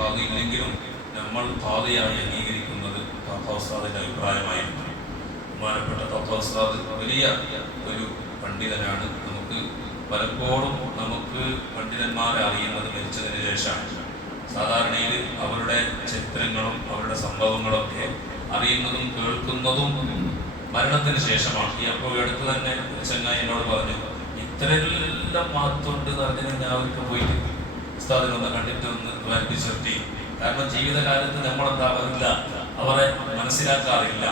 ഖാദിയില്ലെങ്കിലും നമ്മൾ ഖാദിയായി അംഗീകരിക്കുന്നത് ഉസ്താദിന്റെ അഭിപ്രായമായിരുന്നു. ബഹുമാനപ്പെട്ട ഉസ്താദ് വലിയ ഒരു പണ്ഡിതനാണ്. പലപ്പോഴും നമുക്ക് പണ്ഡിതന്മാരെ അറിയുന്നത് മരിച്ചതിന് ശേഷമാണ്. സാധാരണയിൽ അവരുടെ ചിത്രങ്ങളും അവരുടെ സംഭവങ്ങളൊക്കെ അറിയുന്നതും കേൾക്കുന്നതും മരണത്തിന് ശേഷമാണ്. ഈ അപ്പോൾ അടുത്ത് തന്നെ ചങ്ങായി എന്നോട് പറഞ്ഞു, ഇത്രയെല്ലാം മാത്തുണ്ട് അതിന് ഞാൻ അവർക്ക് പോയിട്ട് ഉസ്താദിനൊന്ന് കണ്ടിട്ട് ഒന്ന് വായിപ്പിച്ചിർത്തി. കാരണം ജീവിതകാലത്ത് നമ്മളെന്താവാറില്ല, അവരെ മനസ്സിലാക്കാറില്ല.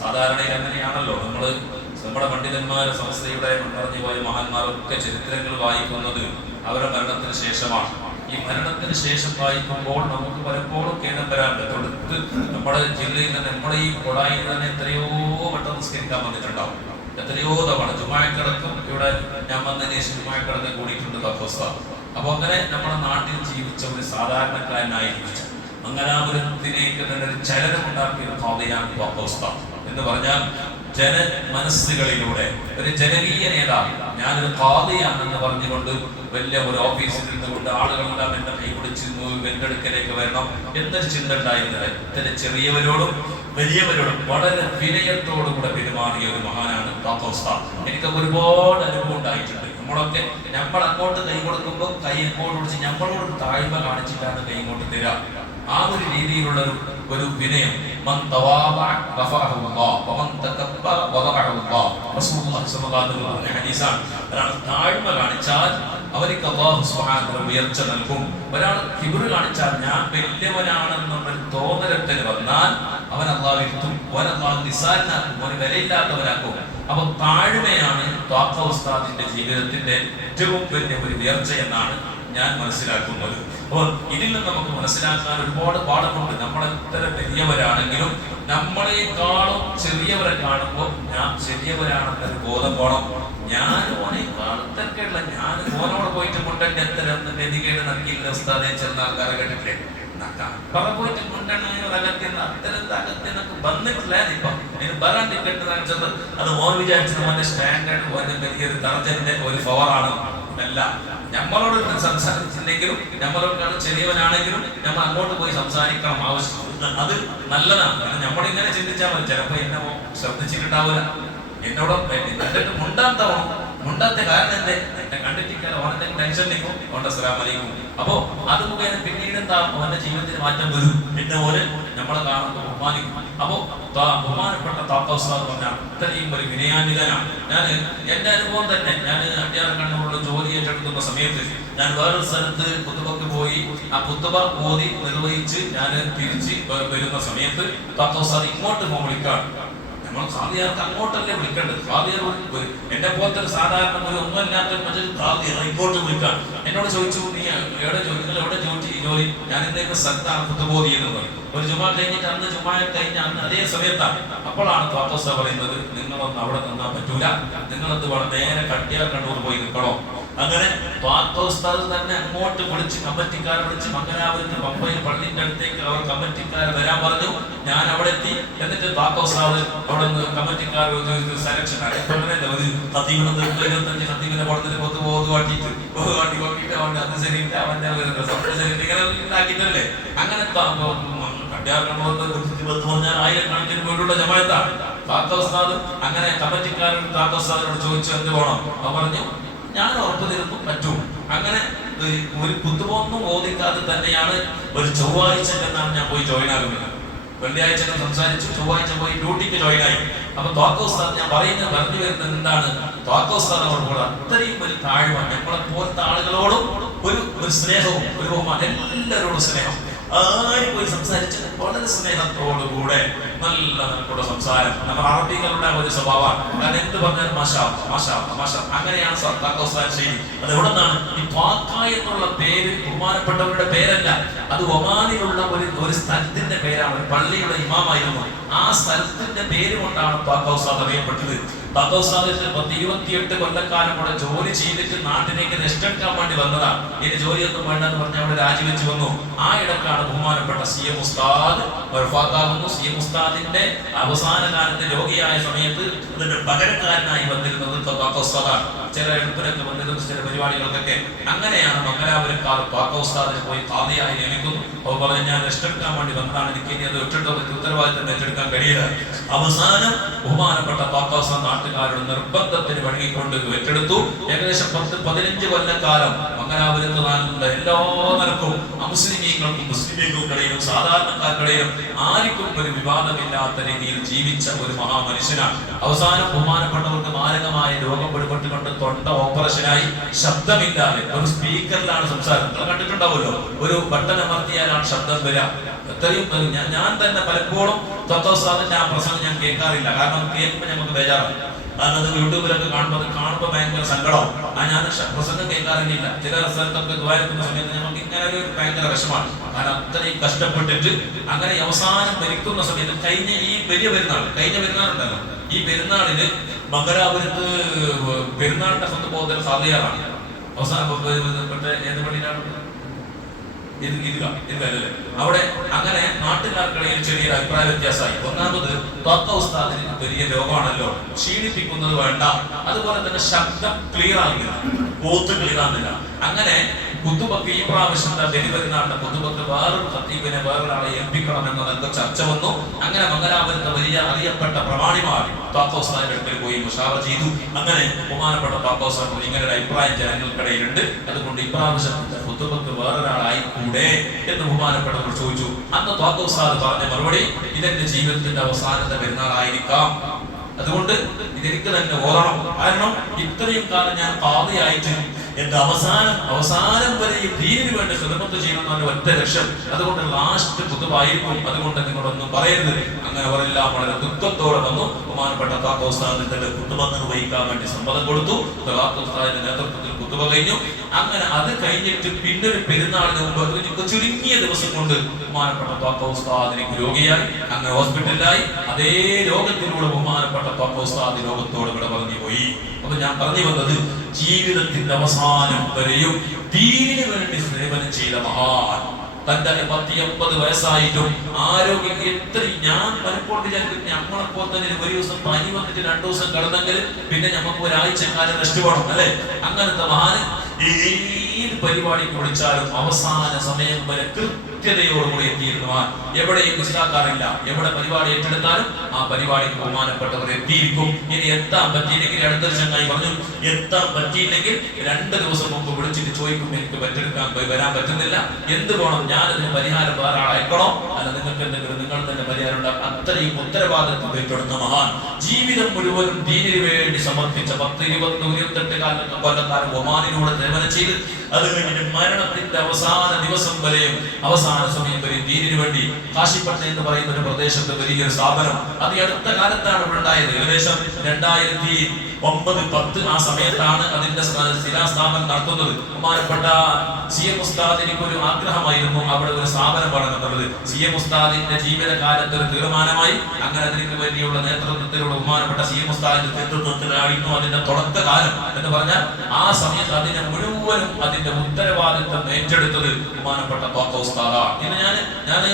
സാധാരണയിൽ അങ്ങനെയാണല്ലോ. നമ്മുടെ പണ്ഡിതന്മാരെ സംസ്ഥയുടെ പറഞ്ഞു പോയ മഹാന്മാരൊക്കെ ചരിത്രങ്ങൾ വായിക്കുന്നത് അവരുടെ മരണത്തിന് ശേഷമാണ്. ഈ മരണത്തിന് ശേഷം വായിക്കുമ്പോൾ നമുക്ക് പലപ്പോഴും കേന്ദ്രം വരാറുണ്ട്. തൊടുത്ത് നമ്മുടെ ജില്ലയിൽ തന്നെ, നമ്മുടെ ഈ കൊടായിൽ തന്നെ എത്രയോ വട്ടം നിസ്കരിക്കാൻ വന്നിട്ടുണ്ടാവും. എത്രയോ തവണ ജുമാക്കടക്കം ഇവിടെ ഞാൻ വന്നതിന് ശേഷം ജുമാക്കടക്കം കൂടിയിട്ടുണ്ട് തത്വസ്ഥ. അപ്പൊ അങ്ങനെ നമ്മുടെ നാട്ടിൽ ജീവിച്ച ഒരു സാധാരണക്കാരനായി ജീവിച്ച മംഗലാപുരത്തിലേക്ക് തന്നെ ഒരു ചലനം ഉണ്ടാക്കിയ ഖാദിയാണ് തത്വസ്ഥ എന്ന് പറഞ്ഞാൽ ജന മനസ്സുകളിലൂടെ ഒരു ജനകീയ നേതാവ്, ഞാനൊരു ഖാദിയാണെന്ന് പറഞ്ഞുകൊണ്ട് വലിയ ഒരു ഓഫീസിൽ നിന്നുകൊണ്ട് ആളുകളെല്ലാം എന്നെ കൈപിടിച്ച് എന്റെ അടുക്കലേക്ക് വരണം എന്നൊരു ചിന്ത ഉണ്ടായിരുന്നത്. ഇത്തരം ചെറിയവരോടും വലിയവരോടും വളരെ വിനയത്തോടുകൂടെ പെരുമാറിയ ഒരു മഹാനാണ് ഉസ്താദ്. എനിക്കൊക്കെ ഒരുപാട് അനുഭവം ഉണ്ടായിട്ടുണ്ട്. നമ്മൾ അങ്ങോട്ട് കൈ കൊടുക്കുമ്പോൾ കൈ അങ്ങോട്ട് പിടിച്ച് നമ്മളോട് താഴ്മ കാണിച്ചിട്ടാണ് കൈ ഇങ്ങോട്ട് തരാം. ആ ഒരു രീതിയിലുള്ള ഒരു വിനയം. താഴ്മ കാണിച്ചാൽ അവർക്ക് അല്ലാഹു സുബ്ഹാനഹു വ തആല ഉയർച്ച നൽകും. ഒരാൾ കിബ്റ് കാണിച്ചാൽ ഞാൻ വലിയവനാണെന്നുള്ള തോന്നലത്തിന് വന്നാൽ അവൻ അല്ലാഹു ഇരുത്തും, അവൻ അല്ലാഹു നിസാരനാക്കും, അവന് വിലയില്ലാത്തവനാക്കും. അപ്പൊ താഴ്മയാണ് ത്വാഖ ഉസ്താദിന്റെ ജീവിതത്തിന്റെ ഏറ്റവും വലിയ ഒരു ഉയർച്ച എന്നാണ് ഞാൻ മനസ്സിലാക്കുന്നത്. അപ്പോൾ ഇതിൽ നിന്ന് നമുക്ക് മനസ്സിലാക്കാൻ ഒരുപാട് പാഠമുണ്ട്. നമ്മളെത്ര വലിയവരാണെങ്കിലും നമ്മളെക്കാളും ചെറിയവരെ കാണുമ്പോൾ ഞാൻ ചെറിയവരാണെന്നൊരു ബോധം പോണം. ഞാൻ ഓനെക്കാളത്തൊക്കെയുള്ള ഞാൻ ഓനോട് പോയിട്ട് മുണ്ടന്റെ എത്ര ഗതികേട് നൽകിയില്ല ഉസ്താദെ ചെന്ന ആൾക്കാരെ കേട്ടിട്ടില്ലേ? പോയിട്ട് മുണ്ടെണ്ണോ അകത്തിന് അത്തരം അകത്തിനൊക്കെ വന്നിട്ടില്ല. ഇപ്പൊ അതിന് ബലാൻ ടിക്കറ്റ് കാണിച്ചത് അത് ഓൻ വിചാരിച്ചത് ഓന്റെ സ്റ്റാൻഡേർഡ് ഓന്റെ വലിയൊരു തർജന്റെ ഒരു പവറാണ്. അല്ല, നമ്മളോട് സംസാരിച്ചില്ലെങ്കിലും നമ്മളോട് ചെറിയവനാണെങ്കിലും നമ്മൾ അങ്ങോട്ട് പോയി സംസാരിക്കണം, ആവശ്യം. അത് നല്ലതാണ്. നമ്മളിങ്ങനെ ചിന്തിച്ചാൽ മതി. ചിലപ്പോ എന്നെ ശ്രദ്ധിച്ചിട്ടുണ്ടാവില്ല, എന്നോട് എന്നിട്ട് മുണ്ടാത്ത കാരണം എന്നെ കണ്ടിട്ടില്ല, ഓനെന്തെങ്കിലും ടെൻഷൻ നിൽക്കും, ഓന്റെ അസ്സലാമു അലൈക്കും. അപ്പോ അത് മുഖേന പിന്നീട് എന്താ ഓന്റെ ജീവിതത്തിൽ മാറ്റം വരും. പിന്നെ ഓര് നമ്മളെ കാണുമ്പോൾ ബഹുമാനിക്കും. അപ്പോ ബഹുമാനപ്പെട്ട ത്വാഖ ഉസ്താദ് പറഞ്ഞ അത്രയും ഒരു വിനയാന്വിതനാണ്. ഞാൻ എന്റെ അനുഭവം തന്നെ, ഞാൻ അടിയാർക്കണ്ണൂരിൽ ജോലി ഏറ്റെടുക്കുന്ന സമയത്ത് ഞാൻ വേറൊരു സ്ഥലത്ത് കുത്തുബക്ക് പോയി ആ കുത്തുബ ഓതി നിർവഹിച്ച് ഞാൻ തിരിച്ച് വരുന്ന സമയത്ത് ത്വാഖ ഉസ്താദ് ഇങ്ങോട്ട് വിളിക്കാണ്. നമ്മൾ ഖാദിയാർക്ക് അങ്ങോട്ടല്ലേ വിളിക്കേണ്ടത്. ഖാദിയർ എന്നെ പോലത്തെ ഒരു സാധാരണ ഒരു ഒന്നുമില്ലാത്ത ഇങ്ങോട്ട് വിളിക്കാം. എന്നോട് ചോദിച്ചു, നീ എവിടെ നിങ്ങൾ എവിടെ ജോലി? ഞാൻ ഇന്നേക്ക് സ്ഥലത്താണ് കുത്തുബോധി എന്ന് പറയും. ഒരു ജുമാ കഴിഞ്ഞിട്ട് അന്ന് ജുമാ കഴിഞ്ഞ അന്ന് അതേ സമയത്താണ്. അപ്പോഴാണ് ത്വാഖ ഉസ്താദ് പറയുന്നത്, നിങ്ങളൊന്നും അവിടെ നിന്നാൽ പറ്റൂല, നിങ്ങളത് നേരെ കട്ടിയാർക്കണ്ണൂർ പോയി നിൽക്കണോ. അങ്ങനെ ത്വാഖ ഉസ്താദ് തന്നെ അങ്ങോട്ട് വിളിച്ച് കമ്മിറ്റിക്കാരെ വിളിച്ച് മംഗലാപുരത്ത് പമ്പയിൽ പള്ളിന്റെ അടുത്തേക്ക് അവർ കമ്മിറ്റിക്കാരെ വരാൻ പറഞ്ഞു. ഞാൻ അവിടെ എത്തി. എന്നിട്ട് ത്വാഖ ഉസ്താദ് അവിടെ നിന്ന് കമ്മിറ്റിക്കാർ സെലക്ഷൻ ഖത്തീബിനെ കൊടുത്തിട്ട് അത് ശരിയില്ല, അവന്റെ ഇങ്ങനെ അങ്ങനെ പറഞ്ഞാൽ 1000 വീടുള്ള ജമാഅത്താണ് ത്വാഖ ഉസ്താദ്. അങ്ങനെ കമ്മിറ്റിക്കാരൻ ത്വാഖ ഉസ്താദിനോട് ചോദിച്ചു എന്ത് വേണം. അവൻ പറഞ്ഞു, ഞാൻ ഉറപ്പ് തരുന്നു പറ്റും. അങ്ങനെ ഒരു കുത്തുപോന്നും ഓദിക്കാതെ തന്നെയാണ് ഒരു ചൊവ്വാഴ്ച എന്നാണ് ഞാൻ പോയി ജോയിൻ ആകുന്നത്. വെള്ളിയാഴ്ച സംസാരിച്ചു, ചൊവ്വാഴ്ച പോയി ഡ്യൂട്ടിക്ക് ജോയിൻ ആയി. അപ്പൊ ത്വാഖ ഉസ്താദ് ഞാൻ പറഞ്ഞു വരുന്നത് എന്താണ്, ത്വാഖ ഉസ്താദിനോട് അത്രയും ഒരു താഴ്മ, നമ്മളെ പോലത്തെ ആളുകളോടും ഒരു സ്നേഹവും ഒരു ബഹുമാനം, എല്ലാവരോടും സ്നേഹം. ആരും പോയി സംസാരിച്ച് വളരെ സ്നേഹത്തോടുകൂടെ നല്ല കൂടെ സംസാരം. നമ്മൾ അറബികളുടെ ഒരു സ്വഭാവമാണ്. കാരണം എന്ത് പറഞ്ഞാൽ മാഷാ മാഷാ മാഷാ, അങ്ങനെയാണ് ത്വാഖ ഉസ്താദ് ശൈലി. അത് എവിടെ നിന്നാണ്? ഈ ത്വാഖ എന്നുള്ള പേര് ബഹുമാനപ്പെട്ടവരുടെ പേരല്ല, അത് ഒമാനിലുള്ള ഒരു സ്ഥലത്തിന്റെ പേരാണ്. ഒരു പള്ളിയുടെ ഇമാമായിരുന്നു. ആ സ്ഥലത്തിന്റെ പേര് കൊണ്ടാണ് ത്വാഖ ഉസ്താദ് അറിയപ്പെട്ടത്. ത്വാഖ ഉസ്താദ് 28 കൊല്ലക്കാലം കൂടെ ജോലി ചെയ്തിട്ട് നാട്ടിലേക്ക് റെസ്റ്റ് എടുക്കാൻ വേണ്ടി വന്നതാണ്. ഇനി ജോലിയൊന്നും വേണ്ടെന്ന് പറഞ്ഞ് അവിടെ രാജിവെച്ച് വന്നു. ആ ഇടക്കാണ് ബഹുമാനപ്പെട്ട CM ഉസ്താദ് വഫാത്താകുന്നു. CM ഉസ്താദിന്റെ അവസാന കാലത്ത് രോഗിയായ സമയത്ത് അതിന്റെ പകരക്കാരനായി വന്നിരുന്നത് ത്വാഖ ഉസ്താദാണ്. ചില എടുപ്പിനൊക്കെ വന്നിരുന്നു, ചില പരിപാടികൾക്കൊക്കെ. അങ്ങനെയാണ് മംഗലാപുരക്കാർ ത്വാഖ ഉസ്താദിനെ പോയി ഖാദിയായി നിയമിക്കുന്നു. അപ്പോൾ പറഞ്ഞ് ഞാൻ റെസ്റ്റ് എടുക്കാൻ വേണ്ടി വന്നതാണ്, എനിക്ക് ഇനി അത് ഇട്ടിട്ട് ഉത്തരവാദിത്തം ഏറ്റെടുക്കാൻ കഴിയില്ല. അവസാനം ബഹുമാനപ്പെട്ട പാക്കോസ നാട്ടുകാരുടെ നിർബന്ധത്തിന് വഴങ്ങിക്കൊണ്ട് ഏറ്റെടുത്തു. ഏകദേശം 10-15 കൊല്ലക്കാലം മംഗലാപുരത്ത് നാട്ടിലുള്ള എല്ലാ നിലക്കും അമുസ്ലിമീങ്ങൾക്കും മുസ്ലിമീങ്ങൾക്കിടയിലും സാധാരണക്കാർക്കിടയിലും ആർക്കും ഒരു വിവാദമില്ലാത്ത രീതിയിൽ ജീവിച്ച ഒരു മഹാമനുഷ്യനാണ്. അവസാനം ബഹുമാനപ്പെട്ടവർക്ക് മാരകമായ രോഗം പിടിപെട്ടുകൊണ്ട് തൊണ്ട ഓപ്പറേഷനായി ശബ്ദമില്ലാതെ ഒരു സ്പീക്കറിലാണ് സംസാരം. നിങ്ങൾ കണ്ടിട്ടുണ്ടാവുമല്ലോ, ഒരു ബട്ടൺ അമർത്തിയാലാണ് ശബ്ദം വരിക. എത്രയും ഞാൻ തന്നെ പലപ്പോഴും തത്വസാദിന്റെ ആ പ്രസംഗം ഞാൻ കേൾക്കാറില്ല. കാരണം കേൾക്കുമ്പോൾ നമുക്ക് ബേജാറാണ്. കാരണം അത് യൂട്യൂബിലൊക്കെ കാണുമ്പോൾ ഭയങ്കര സങ്കടവും. ഞാൻ പ്രസംഗം കേൾക്കാറില്ല. ചില സ്ഥലത്തൊക്കെ ദ്വാരക്കുന്ന സമയത്ത് നമുക്ക് ഇങ്ങനെ ഒരു ഭയങ്കര വിഷമാണ്. കാരണം അത്രയും കഷ്ടപ്പെട്ടിട്ട് അങ്ങനെ അവസാനം മരിക്കുന്ന സമയത്ത് ഈ വലിയ പെരുന്നാളുണ്ടല്ലോ, ഈ പെരുന്നാളിന് മംഗലാപുരത്ത് പെരുന്നാളിന്റെ സ്വന്തം സാധ്യതയാണ്. അവസാനം ഏത് പള്ളിയിലാണ് അവിടെ അങ്ങനെ നാട്ടുകാർക്കിടയിൽ ചെറിയൊരു അഭിപ്രായ വ്യത്യാസമായി. ഒന്നാമത് ഉസ്താദിന് വലിയ രോഗമാണല്ലോ, ക്ഷീണിപ്പിക്കുന്നത് വേണ്ട. അതുപോലെ തന്നെ ശബ്ദം ക്ലിയർ ആകുന്നില്ല, പോത്ത് ക്ലിയർ ആകുന്നില്ല. അങ്ങനെ കുത്തുബക്ക് ഈ പ്രാവശ്യം ബലിപെരുന്നാളിന്റെ കുത്തുബക്ക് വേറൊരു ഖത്തീബിനെ വേറൊരാളെ ഏൽപ്പിക്കണം എന്നതൊക്കെ ചർച്ച വന്നു. അങ്ങനെ മംഗലാപുരത്തെ വലിയ അറിയപ്പെട്ട പ്രമാണിമാർ താക്കോസ്താദിന്റെ അടുക്കൽ പോയി മുഷാവറ ചെയ്തു. അങ്ങനെ ബഹുമാനപ്പെട്ട താക്കോസ്താദ് ഇങ്ങനെ ഒരു അഭിപ്രായം ജനങ്ങൾക്കിടയിലുണ്ട്, അതുകൊണ്ട് ഇപ്രാവശ്യത്തിന്റെ കുത്തുബക്ക് വേറൊരാളായി കൂടെ എന്ന് ബഹുമാനപ്പെട്ടവർ ചോദിച്ചു. അന്ന് താക്കോസ്താദ് പറഞ്ഞ മറുപടി, ഇതെന്റെ ജീവിതത്തിന്റെ അവസാനത്തെ പെരുന്നാളായിരിക്കാം, അതുകൊണ്ട് ഇതെനിക്ക് തന്നെ ഓർക്കണം. കാരണം ഇത്രയും കാലം ഞാൻ പാതയായിട്ട് എന്റെ അവസാനം വരെ ഈ ദീനിന് വേണ്ടി ഖിദ്മത്ത് ചെയ്യുന്നതിന്റെ ഒറ്റ ലക്ഷ്യം, അതുകൊണ്ട് ലാസ്റ്റ് കുത്തുബായിരിക്കും, അതുകൊണ്ട് നിങ്ങളൊന്നും പറയരുത്. അങ്ങനെ അവരെല്ലാം വളരെ ദുഃഖത്തോടെ വന്നു. ബഹുമാനപ്പെട്ട താക്ക ഉസ്താദിന്റെ കുത്തുബ നിർവഹിക്കാൻ വേണ്ടി സമ്മതം കൊടുത്തു. താക്ക ഉസ്താദിന്റെ നേതൃത്വത്തിൽ കുത്തുബ കഴിഞ്ഞു. അങ്ങനെ അത് കഴിഞ്ഞിട്ട് പിന്നെ ഒരു പെരുന്നാളിന് മുമ്പ് ചുരുങ്ങിയ ദിവസം കൊണ്ട് ബഹുമാനപ്പെട്ട താക്ക ഉസ്താദിന് രോഗിയായി, അങ്ങനെ ഹോസ്പിറ്റലിലായി. അതേ രോഗത്തിലൂടെ ബഹുമാനപ്പെട്ട താക്ക ഉസ്താദ് ലോകത്തോട് ഇവിടെ പറഞ്ഞു പോയി. അപ്പൊ ഞാൻ പറഞ്ഞു വന്നത്, ജീവിതത്തിന്റെ അവസാനം വരെയും ദീനിന് വേണ്ടി സേവനം ചെയ്ത മഹാൻ. തന്റെ 80 വയസ്സായിട്ടും ആരോഗ്യം എത്ര, ഞാൻ പലപ്പോഴും വിചാരിക്കും നമ്മളെപ്പോലെ തന്നെ ഒരു ദിവസം പനി വന്നിട്ട് 2 ദിവസം കിടന്നെങ്കിൽ പിന്നെ നമുക്ക് ഒരാഴ്ചക്കാലം റെസ്റ്റ് വേണം അല്ലെ. അങ്ങനത്തെ മഹാൻ ഏത് പരിപാടിക്ക് വിളിച്ചാലും അവസാന സമയം വരെ കൃത്യതയോടുകൂടി എത്തിയിരുന്നവാൻ. എവിടെയും മിസ്സാക്കാറില്ല. എവിടെ പരിപാടി ഏറ്റെടുത്താലും ആ പരിപാടിക്ക് ബഹുമാനപ്പെട്ടവർ എത്തിയിരിക്കും. ഇനി എത്താൻ പറ്റിയില്ലെങ്കിൽ, അടുത്തൊരു ചങ്ങായി പറഞ്ഞു, എത്താൻ പറ്റിയില്ലെങ്കിൽ 2 ദിവസം മുമ്പ് വിളിച്ചിട്ട് ചോദിക്കും, എനിക്ക് വരാൻ പറ്റുന്നില്ല, എന്ത് വേണം, ഞാനതിന് പരിഹാരം വേറെ ആളയക്കണോ, അല്ല നിങ്ങൾക്ക് എന്തെങ്കിലും നിങ്ങൾ തന്നെ പരിഹാരം ഉണ്ടാകും. അത്രയും ഉത്തരവാദിത്വം ഏറ്റെടുത്ത മഹാൻ. ജീവിതം മുഴുവനും ദീനിന് വേണ്ടി സമർപ്പിച്ച 10-20-28 കൊല്ലക്കാലം ഒമാനിലൂടെ സേവനം ചെയ്ത് അത് കഴിഞ്ഞിട്ട് മരണത്തിന്റെ അവസാന ദിവസം വരെയും അവസാന സമയം വരെയും ദീനിന് വേണ്ടി കാശിപ്പട്ട എന്ന് പറയുന്ന ഒരു പ്രദേശത്ത് വലിയൊരു സ്ഥാപനം, അത് ഈ അടുത്ത കാലത്താണ് ഇവിടെ ഉണ്ടായത്. ഏകദേശം 2009-10 ആ സമയത്താണ് അതിന്റെ ശിലാസ്ഥാപനം നടത്തുന്നത്. ബഹുമാനപ്പെട്ട CM ഉസ്താദ് എനിക്കൊരു ആഗ്രഹമായിരുന്നു അവിടെ ഒരു സ്ഥാപനം പണിതുള്ളത്. CM ഉസ്താദിന്റെ ജീവിതകാലത്ത് ഒരു തീരുമാനമായി. അങ്ങനെ അതിന് വേണ്ടിയുള്ള നേതൃത്വത്തിലുള്ള ബഹുമാനപ്പെട്ട CM ഉസ്താദിന്റെ നേതൃത്വത്തിലായിരുന്നു അതിന്റെ തുടക്കകാലം എന്ന് പറഞ്ഞാൽ. ആ സമയത്ത് അതിനെ മുഴുവനും അതിന്റെ ഉത്തരവാദിത്വം ഏറ്റെടുത്തത് ബഹുമാനപ്പെട്ട താക്ക ഉസ്താദാണ്. ഇന്ന് ഞാൻ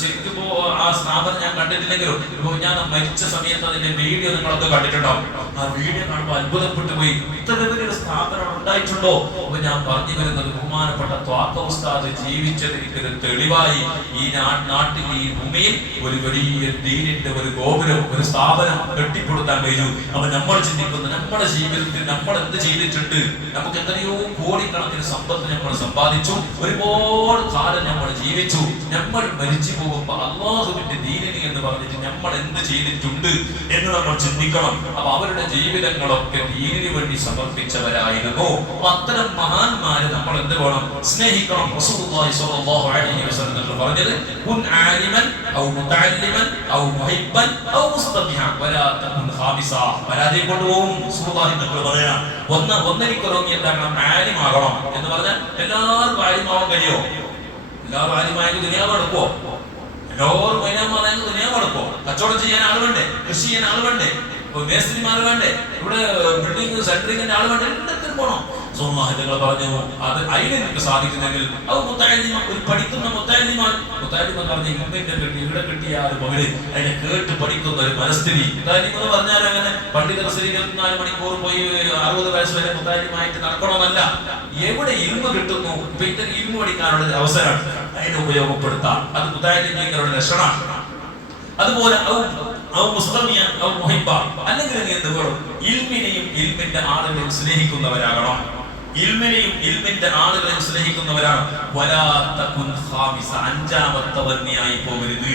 ശരിക്കും ആ സ്ഥാപനം ഞാൻ കണ്ടിട്ടില്ലെങ്കിലും ഞാൻ മരിച്ച സമയത്ത് അതിന്റെ വീഡിയോ നിങ്ങളൊക്കെ കണ്ടിട്ടുണ്ടാവും. ആ വീഡിയോ കാണുമ്പോൾ അത്ഭുതപ്പെട്ടു പോയി, ഇത്ര വലിയൊരു സ്ഥാപനം ഉണ്ടായിട്ടുണ്ടോ. അപ്പൊ ഞാൻ പറഞ്ഞു വരുന്നത്, ബഹുമാനപ്പെട്ട താക്ക ഉസ്താദ് ജീവിച്ചതിന് തെളിവായി ഈ നാട്ടിൽ, ഈ ഭൂമിയിൽ ഒരു വലിയ ദീനിന്റെ ഒരു ഗോപുരം, ഒരു സ്ഥാപനം കെട്ടിപ്പടുത്താൻ കഴിഞ്ഞു. അപ്പൊ നമ്മൾ ചിന്തിക്കുന്നത്, നമ്മുടെ ജീവിതത്തിൽ നമ്മൾ എന്ത് ചെയ്തിട്ടുണ്ട്, നമുക്ക് എത്രയോ കോടിക്കണക്കിന് സമ്പത്ത് നമ്മൾ സമ്പാദിച്ചു, ഒരുപാട് കാലം നമ്മൾ ജീവിച്ചു, നമ്മൾ മരിച്ചു പോകുമ്പോൾ അല്ലാഹുവിന്റെ ദീനിന് എന്ന് പറഞ്ഞിട്ട് നമ്മൾ എന്ത് ചെയ്തിട്ടുണ്ട് എന്ന് നമ്മൾ ചിന്തിക്കണം. അപ്പൊ അവരുടെ ജീവിതങ്ങളൊക്കെ ദീനിന് വേണ്ടി സമർപ്പിച്ചവരായിരുന്നു. അത്തരം മഹാന്മാരെ നമ്മൾ എന്ത് വേണം, സ്നേഹിക്കണം. റസൂലുള്ളാഹി സ്വല്ലല്ലാഹു അലൈഹി വസല്ലം പറഞ്ഞത്, കുൻ ആലിമൻ ഔ മുതഅല്ലിമൻ ഔ മുഹിബ്ബൻ ഔ മുസ്തമിഅൻ വലാ തകുൻ ഖാമിസ. പരാജയപ്പെട്ടു പോകും. റസൂലുള്ളാഹി തങ്ങൾ പറയാം, ഒന്നിരിക്കറങ്ങി എന്താകണം, ആലിമാകണം എന്ന് പറഞ്ഞാൽ എല്ലാവർക്കും ആലിമാവാൻ കഴിയോ? എല്ലാവരും ആലിമായാലും ദുനിയാവ് നടക്കുവോ? എല്ലാവരും മൈനാമാരായാലും ദുനിയാവ് നടക്കുവോ? കച്ചവടം ചെയ്യാൻ ആൾ വേണ്ടേ? കൃഷി ചെയ്യാൻ ആൾ വേണ്ടേ? മേസ്ത്രിമാർ വേണ്ടേ? ഇവിടെ ബിൽഡിംഗ് സെന്ററിങ്ങിന്റെ ആൾ വേണ്ടേ? എല്ലാത്തിനും പോകണം. സ്വന്തങ്ങൾ പറഞ്ഞു, അത് അതിന് എനിക്ക് സാധിക്കുന്നെങ്കിൽ അത് മുത്തഅല്ലിമാൻ, ഒരു പഠിക്കുന്ന മുത്തഅല്ലിമാൻ മുതാലിം എന്ന് പറഞ്ഞ ഇൽമിന്റെ കിട്ടി ഇവിടെ കിട്ടിയാലും അവര് അതിനെ കേട്ട് പഠിക്കുന്ന ഒരു മനസ്ഥിതി. മുതാലിം എന്ന് പറഞ്ഞാൽ അങ്ങനെ പണ്ഡിത 24 മണിക്കൂർ പോയി 60 വയസ്സ് വരെ മുതാലിമായിട്ട് നടക്കണമെന്നല്ല. എവിടെ ഇൽമ് കിട്ടുന്നു ഇപ്പൊ ഇത്തരം ഇൽമ് പഠിക്കാനുള്ള അവസരമാണ്, അതിനെ ഉപയോഗപ്പെടുത്താം. അത് മുതാലിങ്ങളുടെ ലക്ഷണമാണ്. അതുപോലെ അല്ലെങ്കിൽ നീ എന്ത് വേണം? ഇൽമിനെയും ഇൽമിന്റെ ആളുകളെയും സ്നേഹിക്കുന്നവരാകണം. ഇൽമിനെയും ഇൽമിന്റെ ആളുകളെയും സ്നേഹിക്കുന്നവരാണ്. അഞ്ചാമത്തവന്യായി പോകരുത്.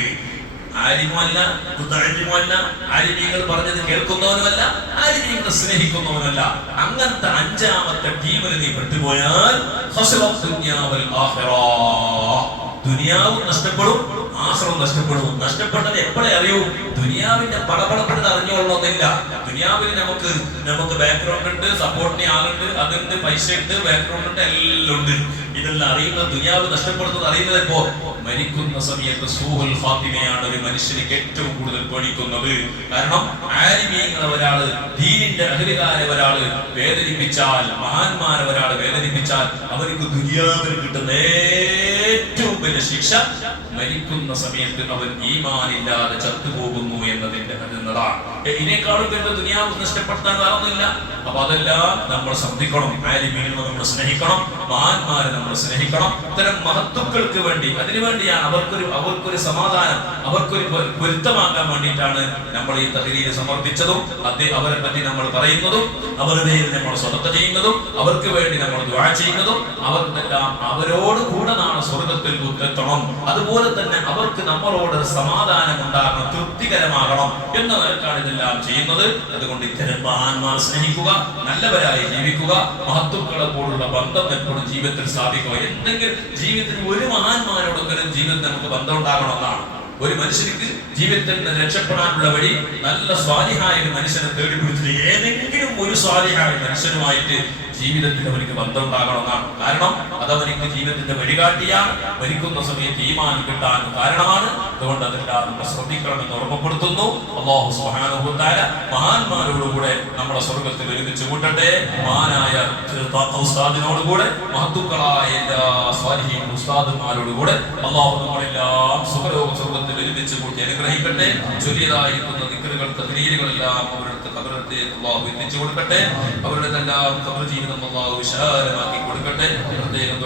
ആലിമുമല്ല, മുതഅല്ലിമുമല്ല, ആലിമീങ്ങൾ പറഞ്ഞത് കേൾക്കുന്നവനുമല്ല, ആലിമീങ്ങൾ സ്നേഹിക്കുന്നവനല്ല. അങ്ങനത്തെ അഞ്ചാമത്തെ ടീമിൽ നീ പെട്ടുപോയാൽ ദുനിയാവും നഷ്ടപ്പെടും, ആഖിറവും നഷ്ടപ്പെടും. നഷ്ടപ്പെട്ടത് എപ്പോഴേ അറിയൂ? ദുനിയാവിന്റെ പടപടപ്പെടുന്നത് അറിഞ്ഞോളണമെന്നില്ല. ദുനിയാവിൽ നമുക്ക് ബാക്ക്ഗ്രൗണ്ട് ഉണ്ട്, സപ്പോർട്ടിന് ആളുണ്ട്, അതുണ്ട്, പൈസ ഉണ്ട്, ബാക്ക്ഗ്രൗണ്ട് ഉണ്ട്, എല്ലാം ഉണ്ട്. ഇതെല്ലാം അറിയുന്നത്, ദുനിയാവ് നഷ്ടപ്പെടുന്നത് അറിയുന്നത് ഇപ്പോ മരിക്കുന്ന സമയത്ത് സൂഹുൽ ഫാത്തിമയാണ് ഒരു മനുഷ്യനിക്ക് ഏറ്റവും കൂടുതൽ പേടിക്കുന്നത്. കാരണം ആലിമീങ്ങളെ ഒരാള്, ദീനിന്റെ അഹ്ലുകാരെ ഒരാള് വേദനിപ്പിച്ചാൽ, മഹാന്മാരെ ഒരാള് വേദനിപ്പിച്ചാൽ അവർക്ക് ദുനിയാവിൽ കിട്ടുന്ന ഏറ്റവും വലിയ ശിക്ഷ മരിക്കുന്ന സമയത്ത് അവൻ ഈമാനില്ലാതെ ചത്തുപോകുന്നു എന്നതാണ്. ഇതിനേക്കാളും വലിയ ദുനിയാവ് നഷ്ടപ്പെടുത്താൻ കാണുന്നില്ല. അപ്പൊ അതെല്ലാം നമ്മൾ ശ്രദ്ധിക്കണം. ആലിമീങ്ങളെ നമ്മൾ സ്നേഹിക്കണം, മഹാന്മാരെ നമ്മൾ സ്നേഹിക്കണം. ഇത്തരം മഹത്തുക്കൾക്ക് വേണ്ടി, അതിനുവേണ്ടിയാണ് അവർക്കൊരു സമാധാനം, അവർക്കൊരു പൊരുത്തമാകാൻ വേണ്ടിയിട്ടാണ് നമ്മൾ ഈ തഹ്‌ലീൽ സമർപ്പിച്ചതും അവരെ പറ്റി നമ്മൾ പറയുന്നതും അവരുടെ പേരിൽ നമ്മൾ സ്വതക്ക ചെയ്യുന്നതും അവർക്ക് വേണ്ടി നമ്മൾ ദുആ ചെയ്യുന്നതും. അവർക്കെല്ലാം അവരോട് കൂടെ നാളെ സ്വർഗത്തിൽ എത്തണം. അതുപോലെ തന്നെ അവർക്ക് നമ്മളോട് സമാധാനം ഉണ്ടാകണം, തൃപ്തികരമാകണം എന്ന നിലക്കാണ് ഇതെല്ലാം ചെയ്യുന്നത്. അതുകൊണ്ട് ഇത്തരം മഹാന്മാർ സ്നേഹിക്കുക, നല്ലവരായി ജീവിക്കുക, മഹത്തുക്കളെ പോലുള്ള ബന്ധം എപ്പോഴും ജീവിതത്തിൽ സ്ഥാപിക്കുക. എന്തെങ്കിലും ജീവിതത്തിൽ ഒരു മഹാന്മാരോടൊക്കെയും ജീവിതത്തിൽ നമുക്ക് ബന്ധം ഉണ്ടാകണമെന്നാണ്. ഒരു മനുഷ്യർക്ക് ജീവിതത്തിൽ നിന്ന് രക്ഷപ്പെടാനുള്ള വഴി നല്ല സ്വാലിഹായ ഒരു മനുഷ്യനെ തേടി പിടിച്ചിട്ട് ഏതെങ്കിലും ഒരു സ്വാലിഹായ മനുഷ്യനുമായിട്ട് ജീവിതത്തിൽ അവർക്ക് ബന്ധം ഉണ്ടാകണമെന്നാണ്. കാരണം അതവർക്ക് ജീവിതത്തിന്റെ വഴികാട്ടിയാണ്, മരിക്കുന്ന സമയത്ത് ഈമാൻ കിട്ടാൻ കാരണമാണ്. അതുകൊണ്ട് അതെല്ലാം നമ്മൾ ശ്രദ്ധിക്കണമെന്ന് ഓർമ്മപ്പെടുത്തുന്നു. അല്ലാഹു സുബ്ഹാനഹു വ തആല മഹാന്മാരോടുകൂടെ നമ്മളെ സ്വർഗ്ഗത്തിൽ ഒരുമിച്ച് കൂട്ടട്ടെ. മഹാനായ ഉസ്താദിനോടുകൂടെ, മഹത്തുക്കളായ എല്ലാ സ്വാലിഹീൻ ഉസ്താദുമാരോടുകൂടെ അല്ലാഹു നമ്മളെല്ലാം സ്വർഗ്ഗത്തിൽ ഒരുമിച്ച് കൂട്ടി അനുഗ്രഹിക്കട്ടെ. ചൊല്ലിയതായിരിക്കുന്ന ദിക്റുകൾ, തഹ്‌ലീലുകളെല്ലാം അവരുടെ ഖബറിലേക്ക് അല്ലാഹു എത്തിച്ചു കൊടുക്കട്ടെ. അവരുടെ എല്ലാം ഖബർ ജീവിതം അല്ലാഹു വിശാലമാക്കി കൊടുക്കട്ടെ. പ്രത്യേകം